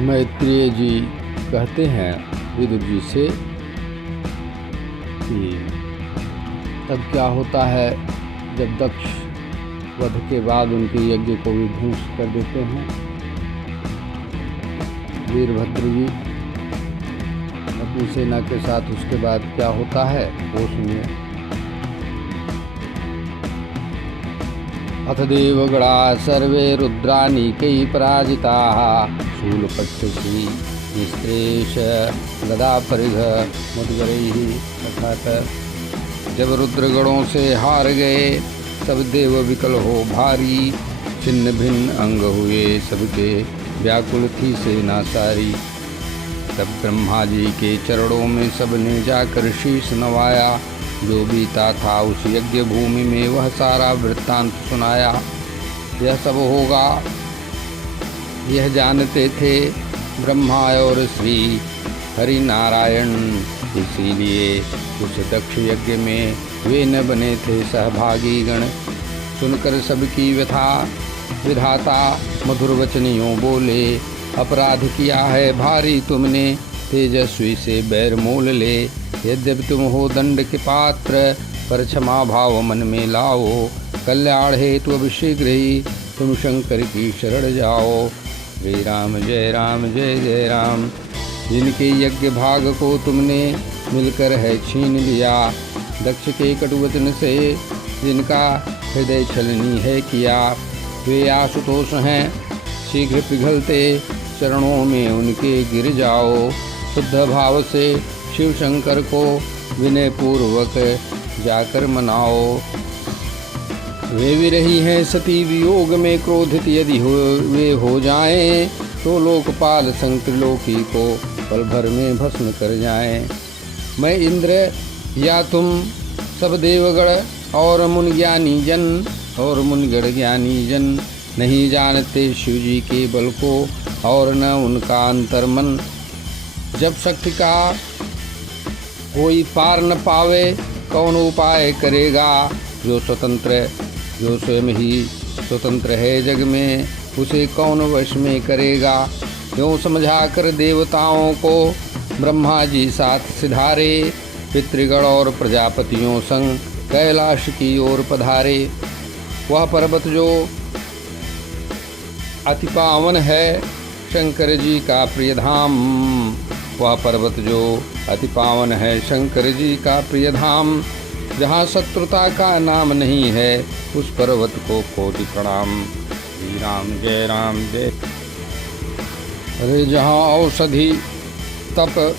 मैत्रेय जी कहते हैं विदुर जी से कि तब क्या होता है जब दक्ष वध के बाद उनके यज्ञ को भी ध्वंस कर देते हैं। वीरभद्र जी अपनी सेना के साथ उसके बाद क्या होता है वो सुनिए। अथ देवगणा सर्वे रुद्रानीकै पराजिताः शूलपक्षसी निस्त्रेश गदा परिघ मुद्गरैः अर्थात जब रुद्रगणों से हार गए सब देव विकल हो भारी, छिन्न भिन्न अंग हुए सबके व्याकुल थी सेना सारी। तब ब्रह्मा जी के चरणों में सबने जाकर शीश नवाया, जो बीता था उस यज्ञ भूमि में वह सारा वृत्तांत सुनाया। यह सब होगा यह जानते थे ब्रह्मा और श्री हरि नारायण, इसीलिए उस दक्ष यज्ञ में वे न बने थे सहभागी गण। सुनकर सबकी व्यथा विधाता मधुर वचनियों बोले, अपराध किया है भारी तुमने, तेजस्वी से बैर मोल ले। यद्यपि तुम हो दंड के पात्र, पर क्षमा भाव मन में लाओ। कल्याण हेतु अब शीघ्र ही तुम शंकर की शरण जाओ। श्री राम जय जय राम। जिनके यज्ञ भाग को तुमने मिलकर है छीन लिया, दक्ष के कटुवचन से जिनका हृदय छलनी है किया। वे आशुतोष हैं शीघ्र पिघलते, चरणों में उनके गिर जाओ। शुद्ध भाव से शिव शंकर को विनय पूर्वक जाकर मनाओ। वे विरही हैं सती वियोग में क्रोधित, यदि वे हो जाएं तो लोकपाल संत्रिलोकी को पल भर में भस्म कर जाएं। मैं इंद्र या तुम सब देवगण और मुनिगण ज्ञानी जन नहीं जानते शिव जी के बल को और न उनका अंतर्मन। जब शक्ति का कोई पार न पावे, कौन उपाय करेगा। जो स्वयं ही स्वतंत्र है जग में, उसे कौन वश में करेगा। यूँ समझा कर देवताओं को ब्रह्मा जी साथ सिधारे, पितृगण और प्रजापतियों संग कैलाश की ओर पधारे। वह पर्वत जो अति पावन है शंकर जी का प्रिय धाम, वह पर्वत जो अति पावन है शंकर जी का प्रिय धाम। जहाँ शत्रुता का नाम नहीं है, उस पर्वत को कोटि प्रणाम। श्री राम जय। अरे जहाँ औषधि तप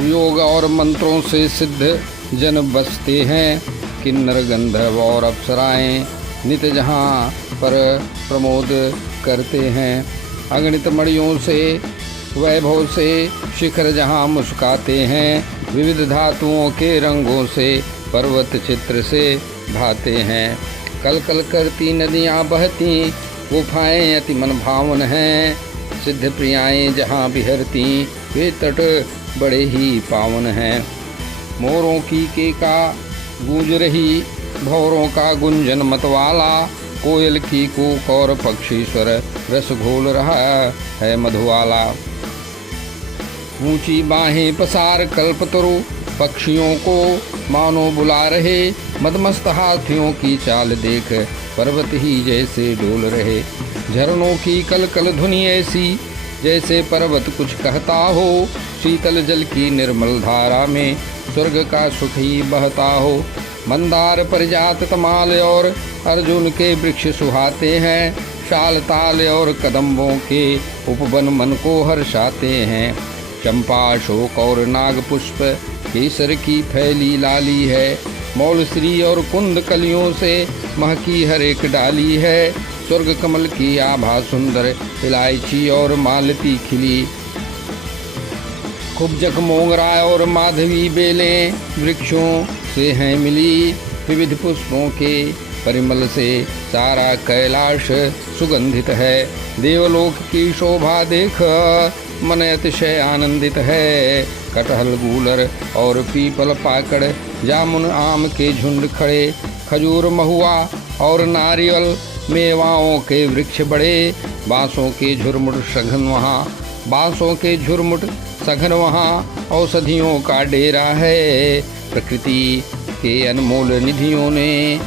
योग और मंत्रों से सिद्ध जन बसते हैं, किन्नर गंधर्व और अप्सराएं नित जहाँ पर प्रमोद करते हैं। अगणित मणियों से वैभव से शिखर जहाँ मुस्काते हैं, विविध धातुओं के रंगों से पर्वत चित्र से भाते हैं। कल कल करती नदियाँ बहती, गुफाएं अति मन भावन हैं। सिद्ध प्रियाएं जहाँ बिहरती, वे तट बड़े ही पावन हैं। मोरों की केका गूंज रही, भौरों का गुंजन मतवाला। कोयल की कूक और पक्षी स्वर रस घोल रहा है मधुवाला। ऊंची बाहें पसार कल्पतरु पक्षियों को मानो बुला रहे। मदमस्त हाथियों की चाल देख पर्वत ही जैसे डोल रहे। झरनों की कल कल धुनी ऐसी, जैसे पर्वत कुछ कहता हो। शीतल जल की निर्मल धारा में स्वर्ग का सुख ही बहता हो। मंदार परिजात तमाल और अर्जुन के वृक्ष सुहाते हैं। शाल ताल और कदम्बों के उपवन मन को हर्षाते हैं। चंपा अशोक और नाग पुष्प केसर की फैली लाली है। मौलश्री और कुंद कलियों से महकी हर एक डाली है। स्वर्ग कमल की आभा सुंदर, इलायची और मालती खिली। कुब्जक मोगरा और माधवी बेलें वृक्षों से हैं मिली। विविध पुष्पों के परिमल से सारा कैलाश सुगंधित है। देवलोक की शोभा देख मन अतिशय आनंदित है। कटहल गूलर और पीपल पाकड़, जामुन आम के झुंड खड़े। खजूर महुआ और नारियल मेवाओं के वृक्ष बड़े, बांसों के झुरमुट सघन वहाँ, बांसों के झुरमुट सघन वहाँ औषधियों का डेरा है। प्रकृति के अनमोल निधियों ने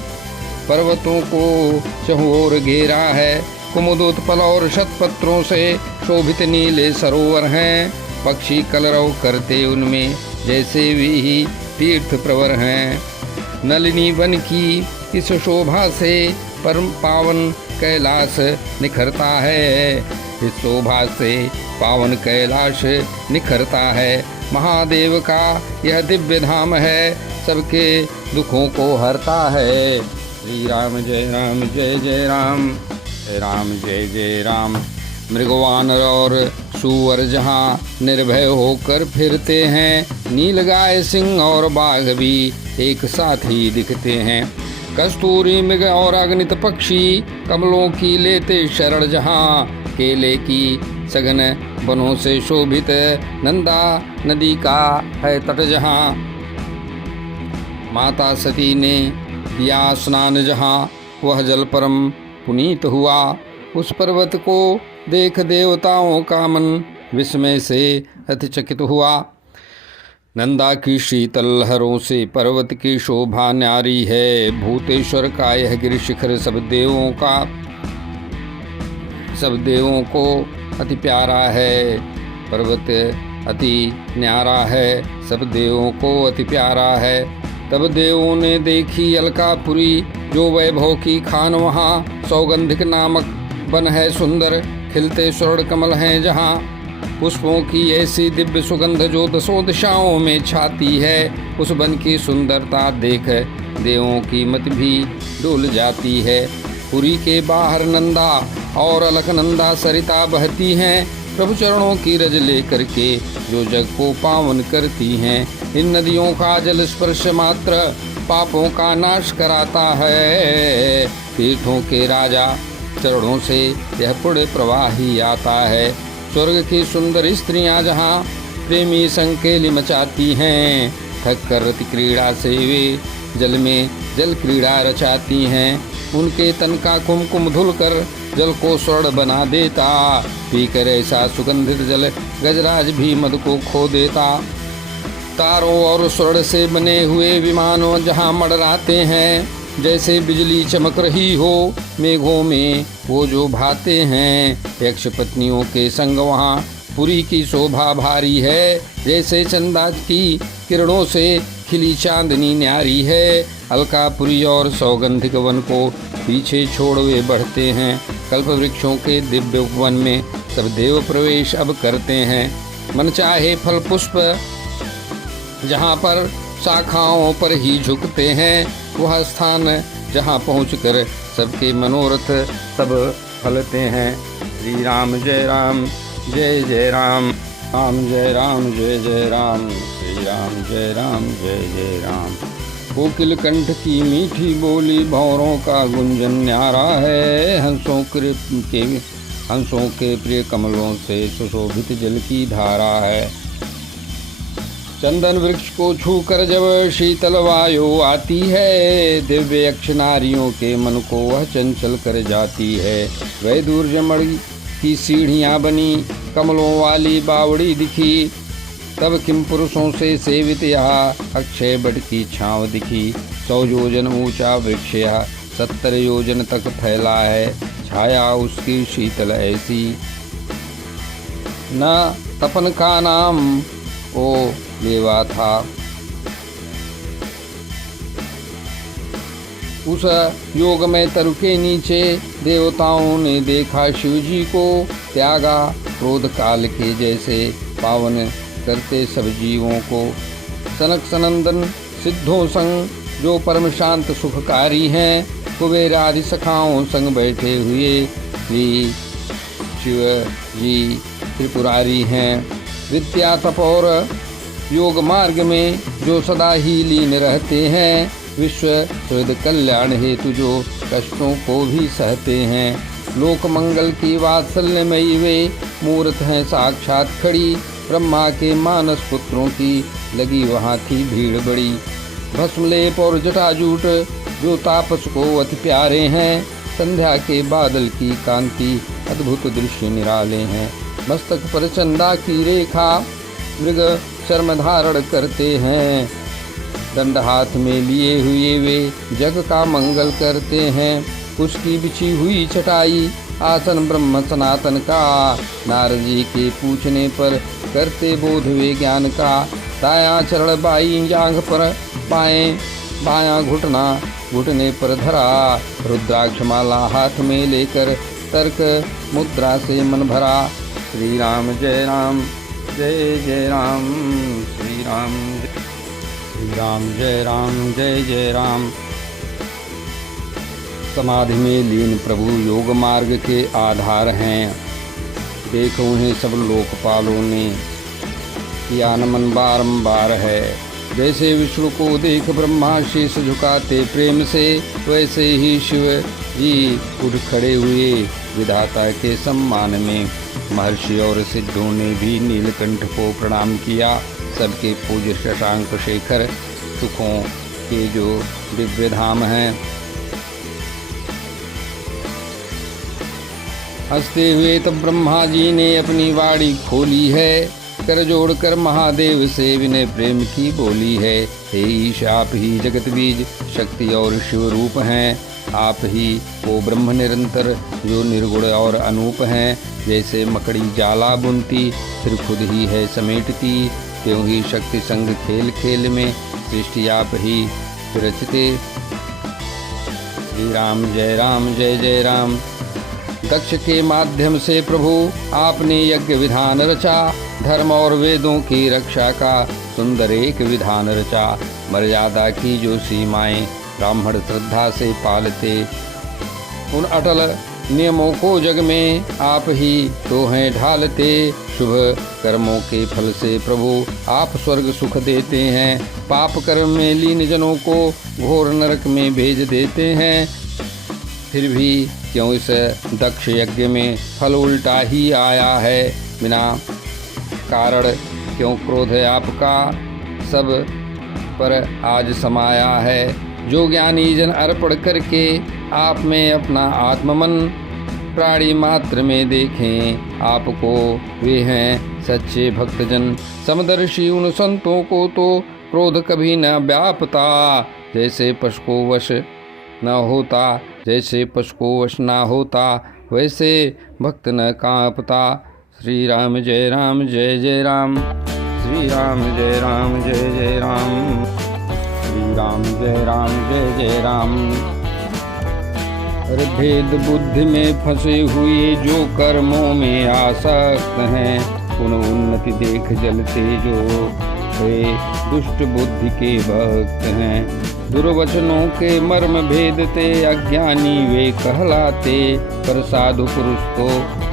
पर्वतों को चहुओर घेरा है। कुमुदोत्पल और शतपत्रों से शोभित नीले सरोवर हैं। पक्षी कलरव करते उनमें जैसे भी तीर्थ प्रवर हैं। नलिनी वन की इस शोभा से परम पावन कैलाश निखरता है। इस शोभा से पावन कैलाश निखरता है। महादेव का यह दिव्य धाम है, सबके दुखों को हरता है। श्री राम जय राम जय जय राम, जय राम जय जय राम। मृगवानर और सूअर जहाँ निर्भय होकर फिरते हैं, नीलगाय सिंह और बाघ भी एक साथ ही दिखते हैं। कस्तूरी मृग और अगणित पक्षी कमलों की लेते शरण जहाँ, केले की सघन वनों से शोभित नंदा नदी का है तट जहाँ। माता सती ने किया स्नान जहाँ, वह जल परम पुनीत हुआ। उस पर्वत को देख देवताओं का मन विस्मय से अतिचकित हुआ। नंदा की शीतल लहरों से पर्वत की शोभा न्यारी है। भूतेश्वर का यह गिरि शिखर सब देवों को अति प्यारा है। पर्वत अति न्यारा है, सब देवों को अति प्यारा है। तब देवों ने देखी अलकापुरी, जो वैभव की खान वहाँ। सौगंधिक नामक वन है सुंदर, खिलते स्वर्ण कमल हैं जहाँ। पुष्पों की ऐसी दिव्य सुगंध जो दसों दिशाओं में छाती है। उस वन की सुंदरता देख देवों की मत भी डोल जाती है। पुरी के बाहर नंदा और अलकनंदा सरिता बहती हैं, प्रभु चरणों की रज लेकर के जो जग को पावन करती हैं। इन नदियों का जल स्पर्श मात्र पापों का नाश कराता है। तीर्थों के राजा चरणों से यह पुण्य प्रवाह ही आता है। स्वर्ग की सुंदर स्त्रियां जहाँ प्रेमी संकेली मचाती हैं। थक कर रति क्रीड़ा से वे जल में जल क्रीड़ा रचाती हैं। उनके तन का कुमकुम धुलकर जल को स्वर्ण बना देता। पीकर ऐसा सुगंधित जल गजराज भी मद को खो देता। तारों और स्वर्ण से बने हुए विमानों जहाँ मडराते हैं, जैसे बिजली चमक रही हो मेघों में वो जो भाते हैं। यक्ष पत्नियों के संग वहाँ पुरी की शोभा भारी है। जैसे चंदा की किरणों से खिली चांदनी न्यारी है। अलकापुरी और सौगंधिक वन को पीछे छोड़ वे बढ़ते हैं। कल्प वृक्षों के दिव्य वन में सब देव प्रवेश अब करते हैं। मन चाहे फल पुष्प जहाँ पर शाखाओं पर ही झुकते हैं, वह स्थान जहाँ पहुँचकर सबके मनोरथ सब फलते हैं। श्री राम जय राम जय जय राम, राम जय राम जय जय राम, श्री राम जय राम जय जय राम। कोकिल कंठ की मीठी बोली भौरों का गुंजन न्यारा है। हंसों के प्रिय कमलों से सुशोभित जल की धारा है। चंदन वृक्ष को छूकर जब शीतल वायु आती है, दिव्य यक्ष नारियों के मन को वह चंचल कर जाती है। वह दूरजमड़ी की सीढ़ियाँ बनी, कमलों वाली बावड़ी दिखी। तब किम पुरुषों से सेवित यहाँ अक्षय बट की छाँव दिखी। 100 योजन ऊंचा वृक्ष यह 70 योजन तक फैला है। छाया उसकी शीतल ऐसी, न तपन का नाम ओ लेवा था। उस योग में तरु के नीचे देवताओं ने देखा शिव जी को। त्यागा क्रोध काल के जैसे पावन करते सब जीवों को। सनक सनंदन सिद्धों संग जो परम शांत सुखकारी हैं, कुबेर आदि सखाओं संग बैठे हुए श्री शिव जी त्रिपुरारी हैं। विद्या तप और योग मार्ग में जो सदा ही लीन रहते हैं, विश्व सुहृद कल्याण हेतु जो कष्टों को भी सहते हैं। लोक मंगल की वात्सल्यमयी वे मूर्त हैं साक्षात खड़ी। ब्रह्मा के मानस पुत्रों की लगी वहाँ थी भीड़ बड़ी। भस्मलेप और जटाजूट जो तापस को अति प्यारे हैं, संध्या के बादल की कांति अद्भुत दृश्य निराले हैं। मस्तक पर चंदा की रेखा मृग चर्म धारण करते हैं। दंड हाथ में लिए हुए वे जग का मंगल करते हैं। उसकी बिछी हुई चटाई आसन ब्रह्म सनातन का। नारद जी के पूछने पर करते बोध वे ज्ञान का। दायां चरण बाई जांघ पर बाएं बायां घुटना घुटने पर धरा। रुद्राक्ष माला हाथ में लेकर तर्क मुद्रा से मन भरा। श्री राम जय राम जय जय राम। श्री राम जय राम जय जय राम। समाधि में लीन प्रभु योग मार्ग के आधार हैं। देखो उन्हें सब लोकपालों ने किया नमन बारंबार है। जैसे विष्णु को देख ब्रह्मा शीश झुकाते प्रेम से, वैसे ही शिव जी उठ खड़े हुए विधाता के सम्मान में। महर्षि और सिद्धों ने भी नीलकंठ को प्रणाम किया। सबके पूज्य शशांक शेखर सुखों के जो दिव्य धाम हैं। हंसते हुए तब ब्रह्मा जी ने अपनी वाणी खोली है। कर जोड़कर महादेव से विनय प्रेम की बोली है। हे ईश आप ही जगत बीज शक्ति और शिव रूप हैं। आप ही वो ब्रह्म निरंतर जो निर्गुण और अनूप हैं। जैसे मकड़ी जाला बुनती फिर खुद ही है समेटती, त्यों ही शक्ति संग खेल खेल में सृष्टि आप ही रचते। श्री राम जय जय राम। दक्ष के माध्यम से प्रभु आपने यज्ञ विधान रचा। धर्म और वेदों की रक्षा का सुंदर एक विधान रचा। मर्यादा की जो सीमाएं ब्राह्मण श्रद्धा से पालते, उन अटल नियमों को जग में आप ही तो हैं ढालते। शुभ कर्मों के फल से प्रभु आप स्वर्ग सुख देते हैं। पाप कर्म में लीन जनों को घोर नरक में भेज देते हैं। फिर भी क्यों इस दक्ष यज्ञ में फल उल्टा ही आया है। बिना कारण क्यों क्रोध आपका सब पर आज समाया है। जो ज्ञानी जन अर्पण करके आप में अपना आत्ममन प्राणी मात्र में देखें आपको, वे हैं सच्चे भक्तजन। समदर्शी उन संतों को तो क्रोध कभी न व्यापता। जैसे पशु को वश न होता वैसे भक्त न कांपता। श्री राम जय जय राम। श्री राम जय जय राम। श्री राम जय जय राम। अरे भेद बुद्धि में फंसे हुए जो कर्मों में आसक्त हैं, उन उन्नति देख जलते जो वे दुष्ट बुद्धि के भक्त हैं। दुर्वचनों के मर्म भेदते अज्ञानी वे कहलाते, पर साधु पुरुष तो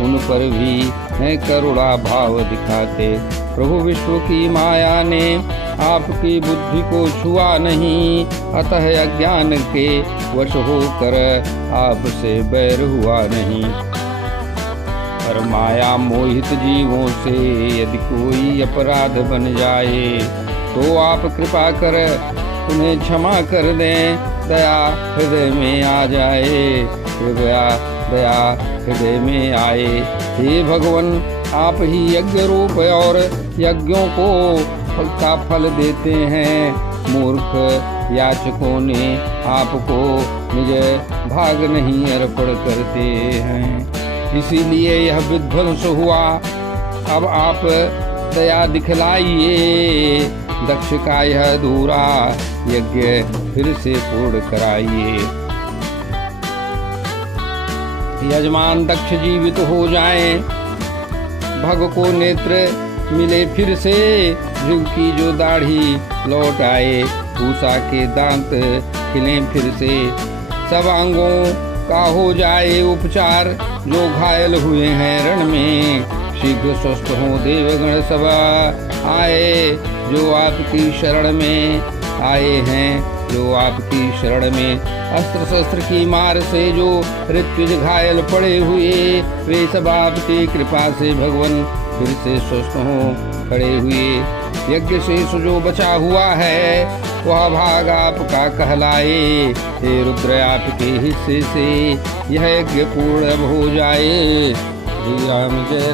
उन पर भी है करुणा भाव दिखाते। प्रभु विश्व की माया ने आपकी बुद्धि को छुआ नहीं, अतः अज्ञान के वश होकर आपसे बैर हुआ नहीं। पर माया मोहित जीवों से यदि कोई अपराध बन जाए, तो आप कृपा कर उन्हें क्षमा कर दें। दया हृदय में आ जाए, कृपया दया हृदय में आए। हे भगवान आप ही यज्ञ रूप और यज्ञों को का फल देते हैं। मूर्ख याचकों ने आपको निज भाग नहीं अर्पण करते हैं, इसीलिए यह विध्वंस हुआ। अब आप दया दिखलाइए, दक्ष का यह अधूरा यज्ञ फिर से पूर्ण कराइए। यजमान दक्ष जीवित हो जाएं, भग को नेत्र मिले फिर से, जुग की जो दाढ़ी लौट आए, भूसा के दांत खिले फिर से। सब अंगों का हो जाए उपचार, जो घायल हुए हैं रण में, शीघ्र स्वस्थ हो देवगण सब आए, जो आपकी शरण में आए हैं, जो आपकी शरण में। अस्त्र शस्त्र की मार से जो ऋत्विज घायल पड़े हुए, वे सब आपकी कृपा से भगवान फिर से स्वस्थ हो खड़े हुए। यज्ञ शेष जो बचा हुआ है, वह भाग आपका कहलाए। हे रुद्र आपके हिस्से से यह यज्ञ पूर्ण हो जाए। श्री राम जय